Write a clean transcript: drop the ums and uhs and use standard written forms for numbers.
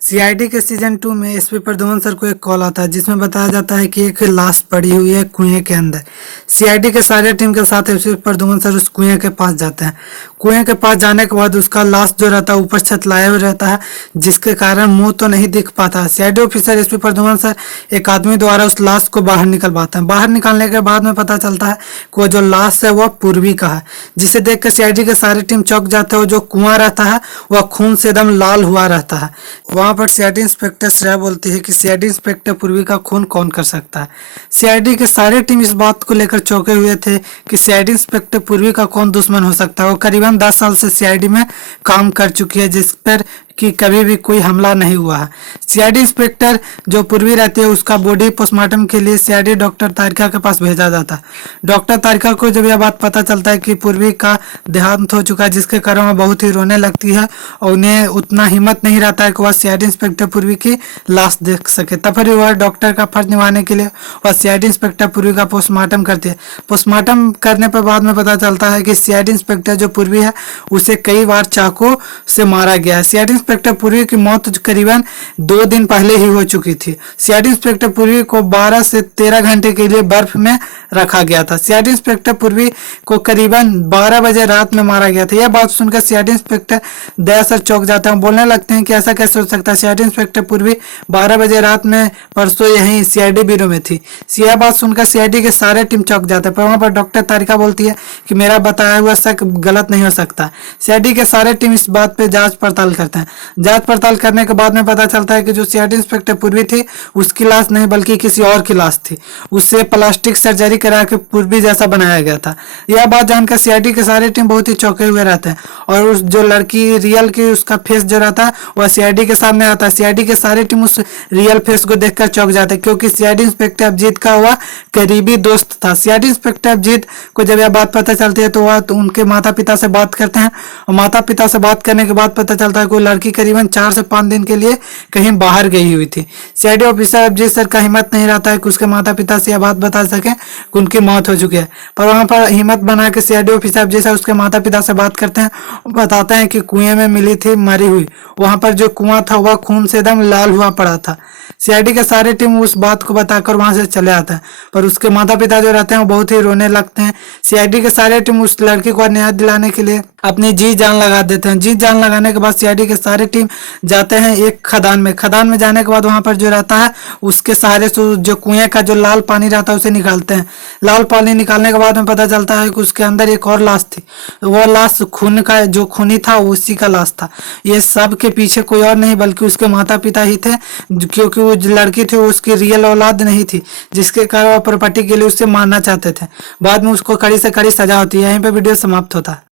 CID के season 2 में SP Pradyuman sir को एक कॉल आता है जिसमें बताया जाता है कि एक लाश पड़ी हुई है कुएं के अंदर। सीआईडी के सारे टीम के साथ एसपी प्रद्युम्न सर उस कुएं के पास जाते हैं। कुएं के पास जाने के बाद उसका लाश जो रहता है ऊपर छत लाए हुए रहता है, जिसके कारण मुंह तो नहीं दिख पाता। CID officer SP Pradyuman sir एक आदमी द्वारा उस लाश को बाहर निकलवाते हैं। बाहर निकालने के बाद में पता चलता है कि वो जो लाश है वह पूर्वी का है, जिसे देख कर सीआईडी के सारी टीम चौंक जाते हैं। जो कुआं रहता है वह खून से एकदम लाल हुआ रहता है। वहां पर सीआईडी इंस्पेक्टर श्रेया बोलती है कि सीआईडी इंस्पेक्टर पूर्वी का खून कौन कर सकता है। सीआईडी के सारे टीम इस बात को लेकर चौंके हुए थे कि सीआईडी इंस्पेक्टर पूर्वी का कौन दुश्मन हो सकता है। वो करीबन 10 साल से सीआईडी में काम कर चुकी है, जिस पर कि कभी भी कोई हमला नहीं हुआ है। सीआईडी इंस्पेक्टर जो पूर्वी रहती है उसका बॉडी पोस्टमार्टम के लिए सीआईडी डॉक्टर तारिका के पास भेजा जाता है। डॉक्टर तारिका को जब यह बात पता चलता है कि पूर्वी का देहांत हो चुका है, जिसके कारण वह बहुत ही रोने लगती है और उन्हें उतना हिम्मत नहीं रहता है कि वह सीआईडी इंस्पेक्टर पूर्वी की लाश देख सके। तब फिर वह डॉक्टर का फर्ज निभाने के लिए वह सीआईडी इंस्पेक्टर पूर्वी का पोस्टमार्टम करती है। पोस्टमार्टम करने पर बाद में पता चलता है कि सीआईडी इंस्पेक्टर जो पूर्वी है उसे कई बार चाकू से मारा गया है। सीआईडी इंस्पेक्टर पूर्वी की मौत करीबन 2 दिन पहले ही हो चुकी थी। सीआईडी इंस्पेक्टर पूर्वी को 12 से 13 घंटे के लिए बर्फ में रखा गया था। सीआईडी इंस्पेक्टर पूर्वी को करीबन 12 बजे रात में मारा गया था। यह बात सुनकर सीआईडी इंस्पेक्टर दया सर चौंक जाते हैं, बोलने लगते हैं कि ऐसा कैसे हो सकता है। सीआईडी इंस्पेक्टर पूर्वी 12 बजे रात में परसों यहीं सीआईडी ब्यूरो में थी। यह बात सुनकर सीआईडी के सारे टीम चौंक जाते हैं, पर वहां पर डॉक्टर तारिका बोलती है कि मेरा बताया हुआ शक गलत नहीं हो सकता। सीआईडी के सारे टीम इस बात पे जांच पड़ताल करते हैं। जांच पड़ताल करने के बाद में पता चलता है कि जो सीआईडी इंस्पेक्टर पूर्वी थी उसकी लाश नहीं बल्कि किसी और की लाश थी। उससे प्लास्टिक सर्जरी करा के पूर्वी जैसा बनाया गया था। यह बात जानकर सीआईडी के सारे टीम बहुत ही चौंके हुए रहते हैं और उस जो लड़की रियल की उसका फेस जो रहता है वह सीआईडी के सामने आता है। सीआईडी के सारे टीम उस रियल फेस को देखकर चौंक जाते हैं, क्योंकि सीआईडी इंस्पेक्टर अभिजीत का वह करीबी दोस्त था। सीआईडी इंस्पेक्टर अभिजीत को जब यह बात पता चलती है तो वह उनके माता पिता से बात करते हैं और माता पिता से बात करने के बाद पता चलता है कि लड़की करीबन 4 से 5 दिन के लिए कहीं बाहर गई हुई थी। सीआईडी ऑफिसर अभिजीत सर का हिम्मत नहीं रहता है कि उसके माता पिता से यह बात बता सके कि उनकी मौत हो चुकी है, पर वहां पर हिम्मत बना के सीआईडी ऑफिसर अभिजीत सर उसके माता पिता से बात करते हैं और बताते हैं कि कुएं में मिली थी मरी हुई। वहां पर जो कुआं था वह खून से एकदम लाल हुआ पड़ा था। सीआईडी के सारे टीम उस बात को बताकर वहां से चले आते हैं, पर उसके माता पिता जो रहते हैं वो बहुत ही रोने लगते हैं। सीआईडी के सारे टीम उस लड़की को न्याय दिलाने के लिए अपनी जी जान लगा देते हैं। जी जान लगाने के बाद सीआईडी के सारे टीम जाते हैं एक खदान में। खदान में जाने के बाद वहां पर जो रहता है उसके सहारे से जो कुएं का जो लाल पानी रहता है उसे निकालते हैं। लाल पानी निकालने के बाद में पता चलता है कि उसके अंदर एक और लाश थी। वह लाश खून का जो खूनी था उसी का लाश था। ये सब के पीछे कोई और नहीं बल्कि उसके माता पिता ही थे, क्योंकि वो जो लड़की थी उसकी रियल औलाद नहीं थी, जिसके कारण वह प्रॉपर्टी के लिए उससे मारना चाहते थे। बाद में उसको कड़ी से कड़ी सजा होती है। यहीं पे वीडियो समाप्त होता है।